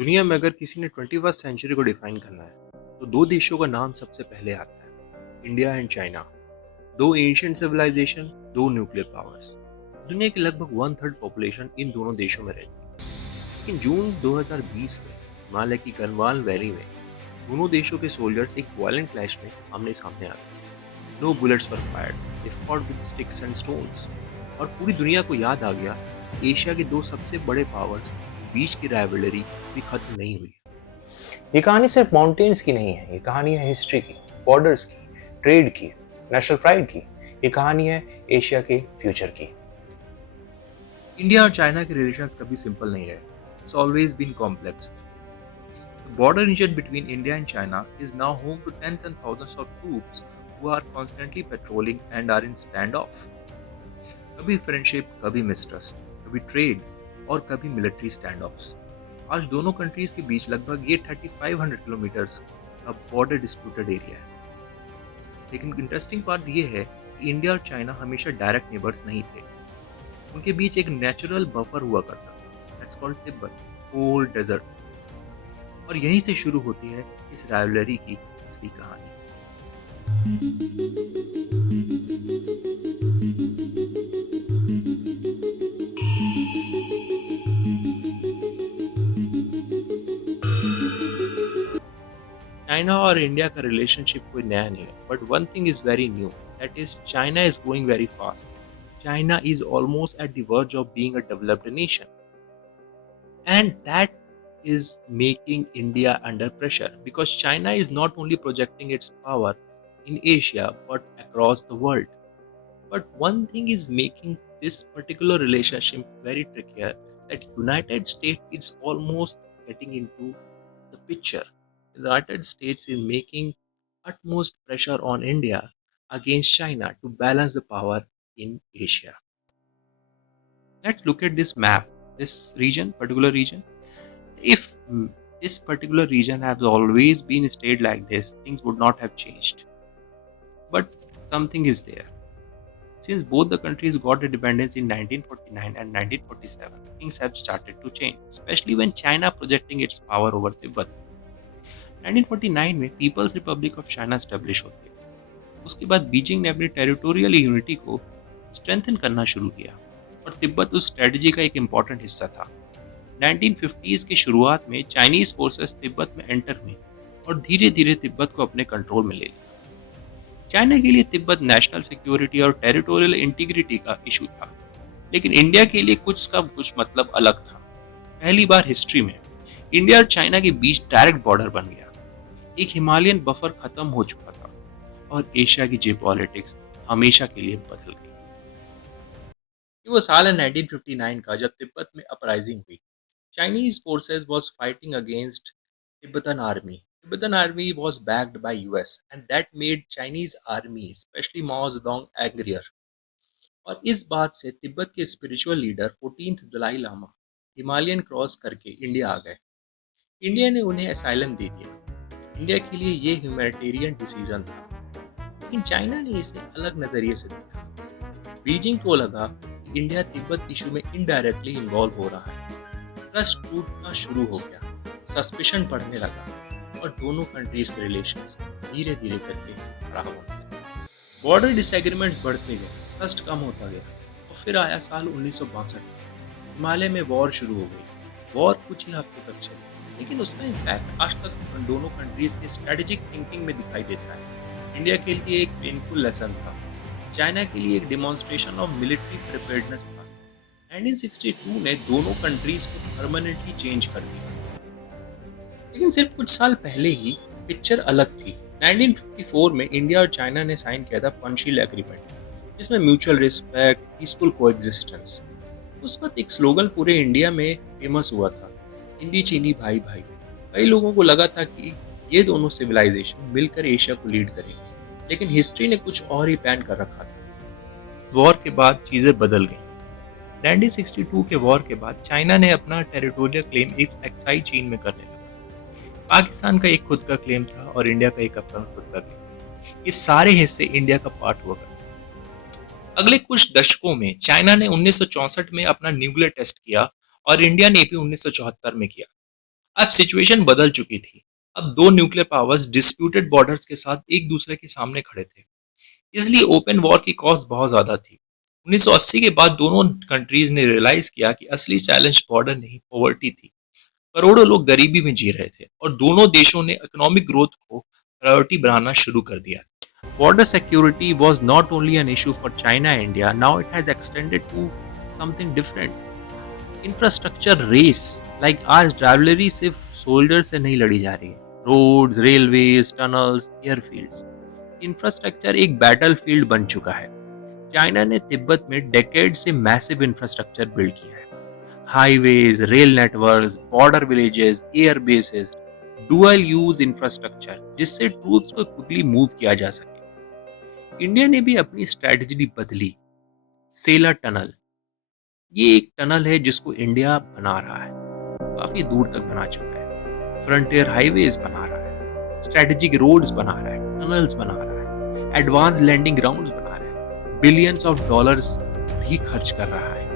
दुनिया में अगर किसी ने 21st सेंचुरी को डिफाइन करना है तो दो देशों का नाम सबसे पहले आता है, इंडिया एंड चाइना। दो एंशिएंट सिविलाइजेशन, दो न्यूक्लियर पावर्स। दुनिया की लगभग वन थर्ड पॉपुलेशन इन दोनों देशों में रहती है। लेकिन जून 2020 में हिमालय की गढ़वाल वैली में दोनों देशों के सोल्जर्स एक वायलेंट क्लैश में आमने सामने आ गए। No bullets were fired, they fought with sticks and stones. और पूरी दुनिया को याद आ गया कि एशिया के दो सबसे बड़े पावर्स के बीच की राइवलरी भी खत्म नहीं हुई। ये कहानी सिर्फ माउंटेन्स की नहीं है, ये कहानी है हिस्ट्री की, बॉर्डर्स की, ट्रेड की, नेशनल प्राइड की। ये कहानी है एशिया के फ्यूचर की। इंडिया और चाइना के रिलेशंस कभी सिंपल नहीं रहे। It's always been complex. The border region between India and China is now home to tens and thousands of troops who are constantly patrolling and are in standoff. कभी friendship, कभी mistrust, कभी trade और कभी military stand offs. आज दोनों countries के बीच लगभग ये 3500 किलोमीटर्स का बॉर्डर डिस्प्यूटेड एरिया है। लेकिन इंटरेस्टिंग बात ये है कि इंडिया और चाइना हमेशा डायरेक्ट नेबर्स नहीं थे। उनके बीच एक नेचुरल बफर हुआ करता था, that's called Tibet, cold desert. और यहीं से शुरू होती है इस राइवलरी की असली कहानी। चाइना और इंडिया का रिलेशनशिप कोई नया नहीं है, but one thing is very new, that is China is going very fast. China is almost at the verge of being a developed nation, and that is making India under pressure because China is not only projecting its power in Asia but across the world. But one thing is making this particular relationship very trickier, that United States is almost getting into the picture. The United States is making utmost pressure on India against China to balance the power in Asia. Let's look at this map, this region, particular region. If this particular region has always been stayed like this, things would not have changed. But something is there. Since both the countries got independence in 1949 and 1947, things have started to change, especially when China projecting its power over Tibet. 1949 में People's Republic of China establish होती है। उसके बाद Beijing ने अपनी territorial unity को strengthen करना शुरू किया और तिब्बत उस स्ट्रेटजी का एक इम्पॉर्टेंट हिस्सा था। 1950s की शुरुआत में चाइनीज फोर्सेस तिब्बत में एंटर हुई और धीरे धीरे तिब्बत को अपने कंट्रोल में ले लिया। चाइना के लिए तिब्बत नेशनल सिक्योरिटी और टेरिटोरियल इंटीग्रिटी का इशू था, लेकिन इंडिया के लिए कुछ का कुछ मतलब अलग था। पहली बार हिस्ट्री में इंडिया और चाइना के बीच डायरेक्ट बॉर्डर बन गया। एक हिमालयन बफर खत्म हो चुका था और एशिया की जियोपॉलिटिक्स हमेशा के लिए बदल गई। ये वो साल है 1959 का जब तिब्बत में अपराइजिंग हुई। Chinese forces was fighting against Tibetan army. Tibetan army was backed by US and that made Chinese army, especially Mao Zedong, angrier. और इस बात से तिब्बत के spiritual leader 14th Dalai Lama Himalayan cross करके इंडिया आ गए। इंडिया ने उन्हें असाइलम दे दिया। इंडिया के लिए ये ह्यूमैनिटेरियन डिसीजन था, लेकिन चाइना ने इसे अलग नजरिए से देखा। बीजिंग को लगा कि इंडिया तिब्बत इशू में इनडायरेक्टली इन्वॉल्व हो रहा है। ट्रस्ट टूटना शुरू हो गया, सस्पिशन बढ़ने लगा और दोनों कंट्रीज के रिलेशंस धीरे धीरे करके खराब होने लगे। बॉर्डर डिसएग्रीमेंट्स बढ़ते गए, ट्रस्ट कम होता गया और फिर आया साल 1962। हिमालय में वॉर शुरू हो गई। वॉर कुछ ही हफ्ते तक चली, लेकिन उसका इम्पैक्ट आज तक दोनों कंट्रीज के स्ट्रेटेजिक थिंकिंग में दिखाई देता है। इंडिया के लिए एक पेनफुल लेसन था, चाइना के लिए एक डिमॉन्स्ट्रेशन ऑफ मिलिट्री प्रिपेयर्डनेस था। 1962 ने दोनों कंट्रीज को परमानेंटली चेंज कर दिया, लेकिन सिर्फ कुछ साल पहले ही पिक्चर अलग थी। 1954 में इंडिया और चाइना ने साइन किया था पंचशील एग्रीमेंट, जिसमें म्यूचुअल रिस्पेक्ट, पीसफुल कोएग्जिस्टेंस। उस वक्त एक स्लोगन पूरे इंडिया में फेमस हुआ था, हिंदी चीनी भाई भाई। कई लोगों को लगा था कि ये दोनों सिविलाइजेशन मिलकर एशिया को लीड करेंगे, लेकिन हिस्ट्री ने कुछ और ही प्लान कर रखा था। वॉर के बाद चीजें बदल गई। 1962 के वॉर के बाद चाइना ने अपना टेरिटोरियल क्लेम इस एक्साई चीन में करने लगा। पाकिस्तान का एक खुद का क्लेम था और इंडिया का एक अपना खुद का क्लेम। ये सारे हिस्से इंडिया का पार्ट हुआ करते। अगले कुछ दशकों में चाइना ने 1964 में अपना न्यूक्लियर टेस्ट किया और इंडिया ने भी 1974 में किया। अब सिचुएशन बदल चुकी थी। अब दो न्यूक्लियर पावर्स डिस्प्यूटेड बॉर्डर्स के साथ एक दूसरे के सामने खड़े थे, इसलिए ओपन वॉर की कॉस्ट बहुत ज्यादा थी। 1980 के बाद दोनों कंट्रीज ने रियलाइज किया कि असली चैलेंज बॉर्डर नहीं, पॉवर्टी थी। करोड़ों लोग गरीबी में जी रहे थे और दोनों देशों ने इकोनॉमिक ग्रोथ को प्रायोरिटी बनाना शुरू कर दिया। Border security was not only an issue for China and India, now it has extended to something different. Infrastructure race, like आज rivalry सिर्फ सोल्जर से नहीं लड़ी जा रही है। Roads, railways, tunnels, airfields, infrastructure एक बैटलफील्ड बन चुका है। चाइना ने तिब्बत में डेकेड से मैसिव इंफ्रास्ट्रक्चर बिल्ड किया है। Highways, rail networks, border villages, air bases, dual use infrastructure जिससे ट्रूप्स को क्विकली मूव किया जा सके। इंडिया ने भी अपनी स्ट्रेटजी बदली। सेला टनल, ये एक टनल है जिसको इंडिया बना रहा है, काफी दूर तक बना चुका है। फ्रंटियर हाईवेज बना रहा है, स्ट्रेटेजिक रोड्स बना रहा है, टनल्स बना रहा है, एडवांस लैंडिंग ग्राउंड्स बना रहा है, बिलियंस ऑफ डॉलर्स भी खर्च कर रहा है।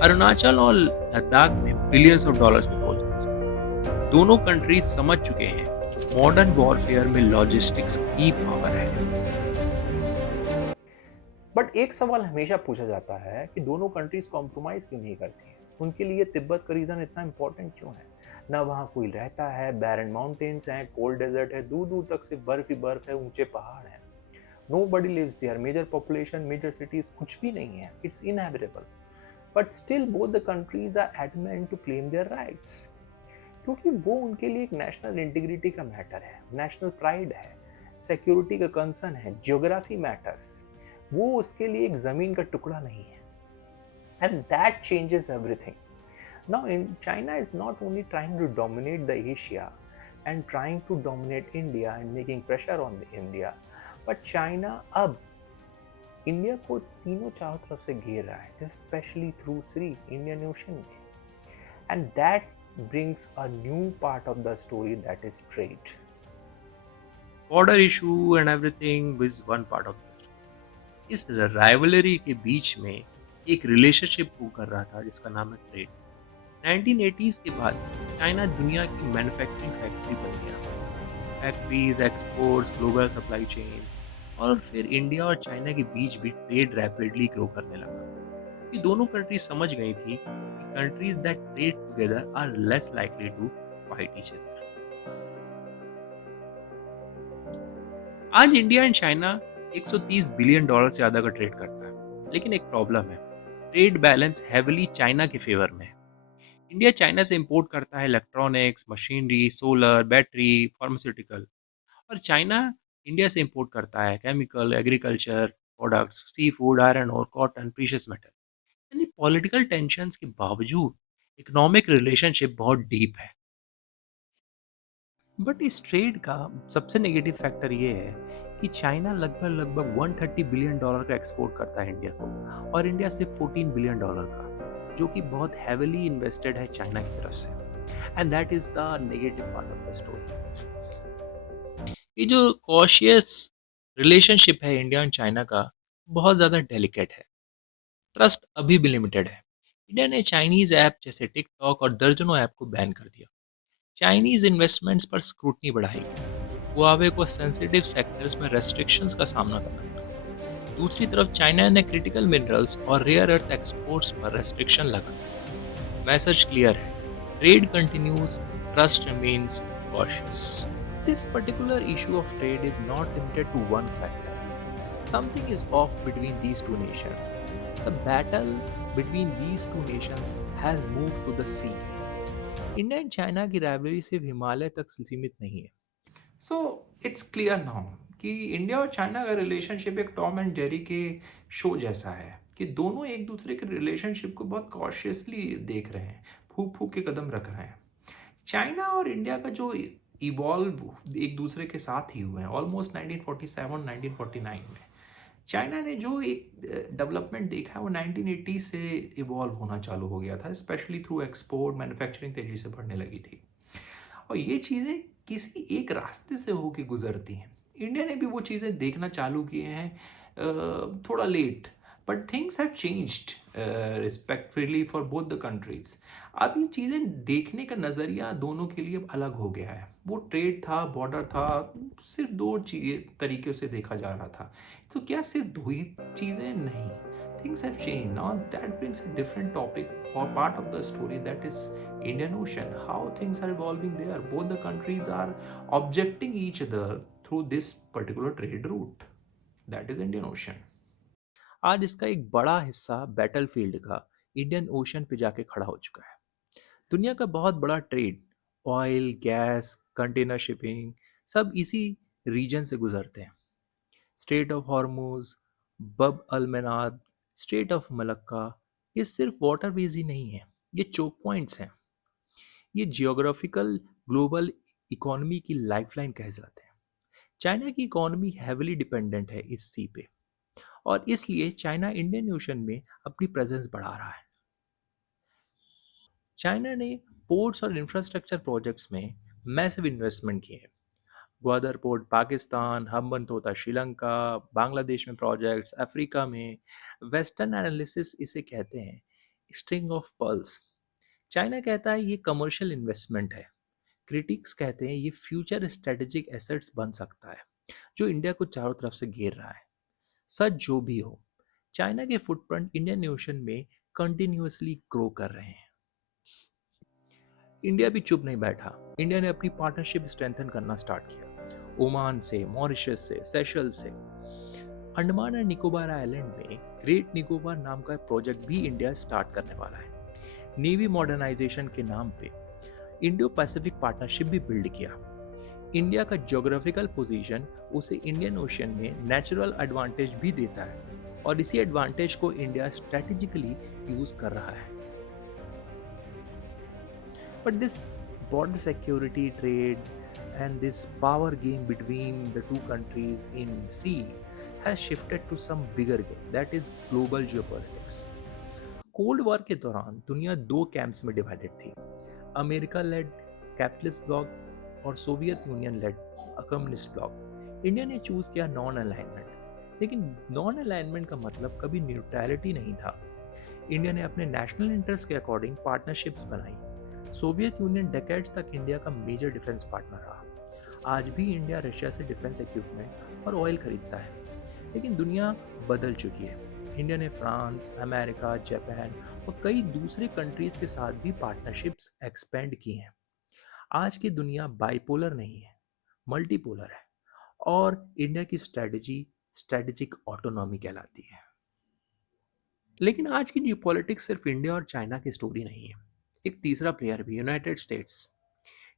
अरुणाचल और लद्दाख में बिलियंस ऑफ डॉलर्स के प्रोजेक्ट्स। दोनों कंट्रीज समझ चुके हैं मॉडर्न वॉरफेयर में लॉजिस्टिक्स की पावर है। बट एक सवाल हमेशा पूछा जाता है कि दोनों कंट्रीज कॉम्प्रोमाइज़ क्यों नहीं करती हैं? उनके लिए तिब्बत का रीज़न इतना इम्पोर्टेंट क्यों है? ना वहाँ कोई रहता है, बैरन माउंटेन्स हैं, कोल्ड डेजर्ट है, दूर दूर तक सिर्फ बर्फ ही बर्फ है, ऊंचे पहाड़ हैं। Nobody lives there, major population, major cities कुछ भी नहीं है, it's inhabitable. But still both the countries are adamant to claim their rights, क्योंकि वो उनके लिए एक नेशनल इंटीग्रिटी का मैटर है, नेशनल प्राइड है, सिक्योरिटी का कंसर्न है, जियोग्राफी मैटर्स। वो उसके लिए एक ज़मीन का टुकड़ा नहीं है। And that changes everything. Now in China is not only trying to dominate the Asia and trying to dominate India and making pressure on the India, but China अब इंडिया को तीनों चारों तरफ से घेर रहा है, specially through sea Indian Ocean में। And that brings a new part of the story, that is trade. Border issue and everything is one part of the story. इस राइवलरी के बीच में एक रिलेशनशिप मूव कर रहा था जिसका नाम है ट्रेड। 1980s के बाद चाइना दुनिया की मैन्युफैक्चरिंग फैक्ट्री बन गया। Factories, exports, global supply chains, और फिर इंडिया और चाइना के बीच भी ट्रेड रैपिडली ग्रो करने लगा। ये दोनों कंट्रीज समझ गई थी कि countries that trade together are less likely to fight each other. आज India and China 130 billion dollar से ज्यादा का ट्रेड करता है, लेकिन एक प्रॉब्लम है, ट्रेड बैलेंस हेविली चाइना के फेवर में है। इंडिया चाइना से इंपोर्ट करता है electronics, machinery, solar, battery, pharmaceutical, और चाइना इंडिया से इंपोर्ट करता है chemical, agriculture products, sea food, iron और कॉटन, प्रीशियस मेटल। यानी पॉलिटिकल टेंशन्स के बावजूद इकोनॉमिक रिलेशनशिप बहुत डीप है। बट इस ट्रेड का सबसे नेगेटिव फैक्टर ये है कि चाइना लगभग लगभग 130 बिलियन डॉलर का एक्सपोर्ट करता है इंडिया को, और इंडिया सिर्फ 14 बिलियन डॉलर का, जो कि बहुत हैविली इन्वेस्टेड है चाइना की तरफ से। And that is the negative part of the story. ये जो कॉशियस रिलेशनशिप है इंडिया और चाइना का, बहुत ज़्यादा डेलिकेट है। ट्रस्ट अभी भी लिमिटेड है। इंडिया ने चाइनीज ऐप जैसे टिकटॉक और दर्जनों ऐप को बैन कर दिया। चाइनीज इन्वेस्टमेंट्स पर स्क्रूटनी बढ़ाई गई। हुआवे को सेंसिटिव सेक्टर्स में रेस्ट्रिक्शंस का सामना करना पड़ा। दूसरी तरफ चाइना ने क्रिटिकल मिनरल्स और रेयर अर्थ एक्सपोर्ट्स पर रेस्ट्रिक्शन लगाया। मैसेज क्लियर है, trade continues, trust remains cautious. This particular issue of trade is not limited to one factor. Something is off between these two nations. The battle between these two nations has moved to the sea. India and China की rivalry सिर्फ हिमालय तक सीमित नहीं है। So it's clear now कि India और China का relationship एक टॉम एंड जेरी के शो जैसा है, कि दोनों एक दूसरे के रिलेशनशिप को बहुत कॉशियसली देख रहे हैं, फूक फूक के कदम रख रहे हैं। चाइना और इंडिया का जो इवॉल्व एक दूसरे के साथ ही हुए हैं ऑलमोस्ट 1947 1949 में। चाइना ने जो एक डेवलपमेंट देखा है वो 1980 से इवॉल्व होना चालू हो गया था, स्पेशली थ्रू एक्सपोर्ट, मैन्युफैक्चरिंग तेजी से बढ़ने लगी थी, और ये चीज़ें किसी एक रास्ते से होके गुजरती हैं। इंडिया ने भी वो चीज़ें देखना चालू किए हैं, थोड़ा late, but things have changed respectfully for both the countries. अब ये चीज़ें देखने का नज़रिया दोनों के लिए अब अलग हो गया है। वो ट्रेड था, बॉर्डर था, सिर्फ दो चीज़ें तरीक़ों से देखा जा रहा था। तो क्या सिर्फ दो ही चीज़ें? नहीं, things have changed now. That brings a different topic or part of the story, that is Indian Ocean. How things are evolving there. Both the countries are objecting each other through this particular trade route, that is Indian Ocean. आज इसका एक बड़ा हिस्सा battlefield का Indian ocean पे जाके खड़ा हो चुका है। दुनिया का बहुत बड़ा trade, oil, gas, container shipping, सब इसी रीजन से गुजरते हैं। स्ट्रेट ऑफ हॉर्मूज, बब अल मनाब, स्ट्रेट ऑफ मलक्का, ये सिर्फ वाटरवेज ही नहीं है, ये चोक पॉइंट्स हैं। ये जियोग्राफिकल ग्लोबल इकोनॉमी की लाइफलाइन कहे जाते हैं। चाइना की इकोनॉमी हेविली डिपेंडेंट है इस सी पे, और इसलिए चाइना इंडियन ओशन में अपनी प्रेजेंस बढ़ा रहा है। चाइना ने पोर्ट्स और इंफ्रास्ट्रक्चर प्रोजेक्ट्स में मैसिव इन्वेस्टमेंट किए हैं। ग्वादर पोर्ट पाकिस्तान, हम्बनतोता श्रीलंका, बांग्लादेश में प्रोजेक्ट्स, अफ्रीका में। वेस्टर्न एनालिसिस इसे कहते हैं स्ट्रिंग ऑफ पर्ल्स। चाइना कहता है ये कमर्शियल इन्वेस्टमेंट है। क्रिटिक्स कहते हैं ये फ्यूचर स्ट्रेटेजिक एसेट्स बन सकता है, जो इंडिया को चारों तरफ से घेर रहा है। सच जो भी हो, चाइना के फुटप्रिंट इंडियन ओशन में कंटिन्यूअसली ग्रो कर रहे हैं। इंडिया भी चुप नहीं बैठा। इंडिया ने अपनी पार्टनरशिप स्ट्रेंथन करना स्टार्ट किया, ओमान से, मॉरिशस से, सेशल से। अंडमान एंड निकोबार आइलैंड में ग्रेट निकोबार नाम का प्रोजेक्ट भी इंडिया स्टार्ट करने वाला है। नेवी मॉडर्नाइजेशन के नाम पे इंडो पैसिफिक पार्टनरशिप भी बिल्ड किया। इंडिया का ज्योग्राफिकल पोजीशन उसे इंडियन ओशन में नेचुरल एडवांटेज भी देता है, और इसी एडवांटेज को इंडिया स्ट्रेटेजिकली यूज कर रहा है। But this border security, trade, and this power game between the two countries in sea has shifted to some bigger game, that is global geopolitics. Cold war के दौरान दुनिया दो camps में divided थी, America led capitalist bloc और Soviet Union led communist bloc. India ने choose किया non alignment, लेकिन नॉन अलाइनमेंट का मतलब कभी न्यूट्रलिटी नहीं था। इंडिया ने अपने नेशनल इंटरेस्ट के अकॉर्डिंग पार्टनरशिप्स बनाई। सोवियत यूनियन डेकेड्स तक इंडिया का मेजर डिफेंस पार्टनर रहा। आज भी इंडिया रशिया से डिफेंस इक्विपमेंट और ऑयल खरीदता है, लेकिन दुनिया बदल चुकी है। इंडिया ने फ्रांस, अमेरिका, जापान और कई दूसरे कंट्रीज के साथ भी पार्टनरशिप्स एक्सपेंड की हैं। आज की दुनिया बाइपोलर नहीं है, मल्टीपोलर है, और इंडिया की स्ट्रेटजी स्ट्रेटेजिक ऑटोनॉमी कहलाती है। लेकिन आज की जियोपॉलिटिक्स सिर्फ इंडिया और चाइना की स्टोरी नहीं है। एक तीसरा प्लेयर भी, यूनाइटेड स्टेट्स।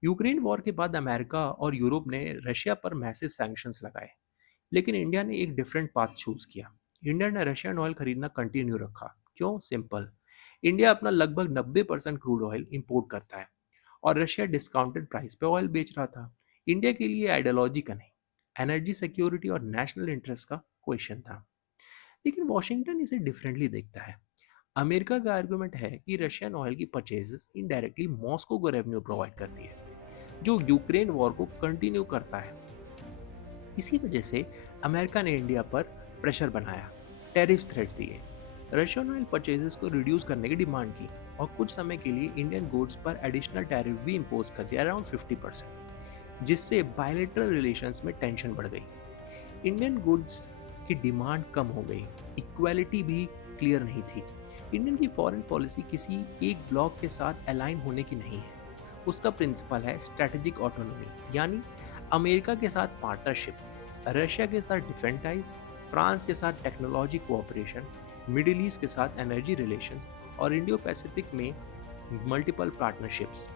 यूक्रेन वॉर के बाद अमेरिका और यूरोप ने रशिया पर मैसिव सैंक्शंस लगाए, लेकिन इंडिया ने एक डिफरेंट पाथ चूज किया। इंडिया ने रशियन ऑयल खरीदना कंटिन्यू रखा। क्यों? सिंपल। इंडिया अपना लगभग 90% क्रूड ऑयल इंपोर्ट करता है, और रशिया डिस्काउंटेड प्राइस पे ऑयल बेच रहा था। इंडिया के लिए आइडियोलॉजी का नहीं, एनर्जी सिक्योरिटी और नेशनल इंटरेस्ट का क्वेश्चन था। लेकिन वॉशिंगटन इसे डिफरेंटली देखता है। अमेरिका का आर्गुमेंट है कि रशियन ऑयल की परचेजेस इनडायरेक्टली मॉस्को को रेवेन्यू प्रोवाइड करती है, जो यूक्रेन वॉर को कंटिन्यू करता है। इसी वजह से अमेरिका ने इंडिया पर प्रेशर बनाया, टैरिफ थ्रेट दिए, रशियन ऑयल परचेजेस को रिड्यूस करने की डिमांड की, और कुछ समय के लिए इंडियन गुड्स पर एडिशनल टैरिफ भी इम्पोज कर दिया, अराउंड 50%, जिससे बायलैटरल रिलेशंस में टेंशन बढ़ गई। इंडियन गुड्स की डिमांड कम हो गई, इक्वालिटी भी क्लियर नहीं थी। इंडियन की फॉरेन पॉलिसी किसी एक ब्लॉक के साथ अलाइन होने की नहीं है। उसका प्रिंसिपल है स्ट्रेटेजिक ऑटोनॉमी, यानी अमेरिका के साथ पार्टनरशिप, रशिया के साथ डिफेंस टाइज, फ्रांस के साथ टेक्नोलॉजी कोऑपरेशन, मिडिल ईस्ट के साथ एनर्जी रिलेशंस, और इंडियो पैसिफिक में मल्टीपल पार्टनरशिप्स।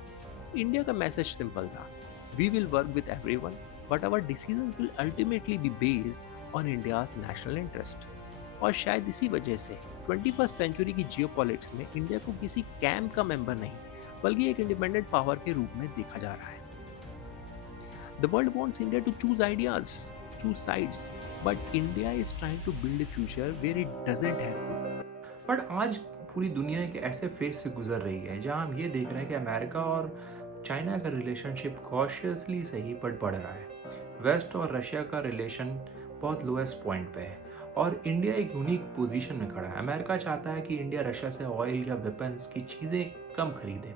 इंडिया का मैसेज सिंपल था, we will work with everyone, but our decisions will ultimately be based on India's national interest. और शायद इसी वजह से 21st सेंचुरी की जियोपॉलिटिक्स में इंडिया को किसी कैंप का मेंबर नहीं, बल्कि एक इंडिपेंडेंट पावर के रूप में देखा जा रहा है। The world wants India to choose ideas, choose sides, but India is trying to build a future where it doesn't have to. But आज पूरी दुनिया एक ऐसे फेज से गुजर रही है जहां हम ये देख रहे हैं कि अमेरिका और चाइना का रिलेशनशिप कॉशियसली सही बट बढ़ रहा है। वेस्ट और रशिया का रिलेशन बहुत लोएस्ट पॉइंट पे है, और इंडिया एक यूनिक पोजीशन में खड़ा है। अमेरिका चाहता है कि इंडिया रशिया से ऑयल या वेपन्स की चीज़ें कम खरीदे।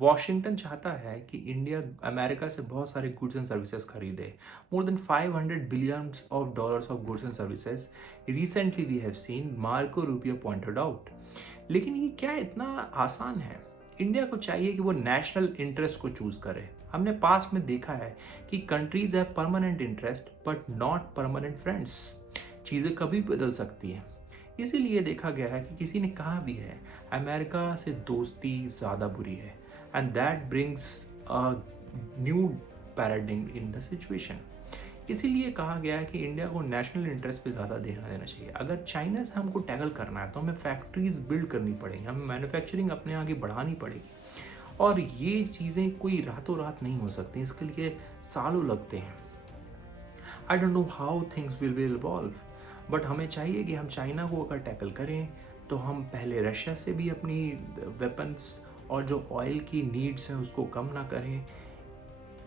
वॉशिंगटन चाहता है कि इंडिया अमेरिका से बहुत सारे गुड्स एंड सर्विसेज खरीदे। More than 500 billions of dollars of goods and services recently we have seen, Marco Rubio pointed out. लेकिन ये क्या इतना आसान है? इंडिया को चाहिए कि वो नेशनल इंटरेस्ट को चूज करे। हमने पास्ट में देखा है कि countries have permanent interest but not permanent friends. चीज़ें कभी बदल सकती हैं। इसीलिए देखा गया है कि किसी ने कहा भी है, अमेरिका से दोस्ती ज़्यादा बुरी है, and that brings a new paradigm in the situation. इसीलिए कहा गया है कि इंडिया को नेशनल इंटरेस्ट पे ज़्यादा ध्यान देना चाहिए। अगर चाइना से हमको टैकल करना है तो हमें फैक्ट्रीज बिल्ड करनी पड़ेगी, हमें मैन्युफैक्चरिंग अपने आगे बढ़ानी पड़ेगी, और ये चीज़ें कोई रातों रात नहीं हो सकती, इसके लिए सालों लगते हैं। I don't know how things will evolve, but हमें चाहिए कि हम चाइना को अगर टैकल करें तो हम पहले रशिया से भी अपनी वेपन्स और जो ऑयल की नीड्स हैं उसको कम ना करें।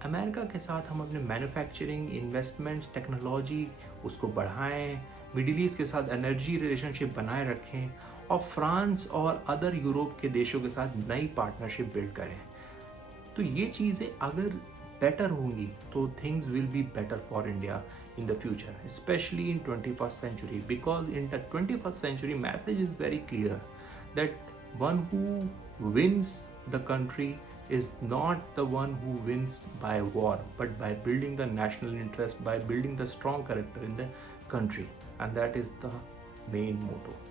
अमेरिका के साथ हम अपने मैन्युफैक्चरिंग, इन्वेस्टमेंट्स, टेक्नोलॉजी उसको बढ़ाएं, मिडिल ईस्ट के साथ एनर्जी रिलेशनशिप बनाए रखें, और फ्रांस और अदर यूरोप के देशों के साथ नई पार्टनरशिप बिल्ड करें। तो ये चीज़ें अगर बेटर होंगी तो things will be better for India in the future, especially in 21st century, because in the 21st century message is very clear that one who wins the country is not the one who wins by war, but by building the national interest, by building the strong character in the country, and that is the main motto.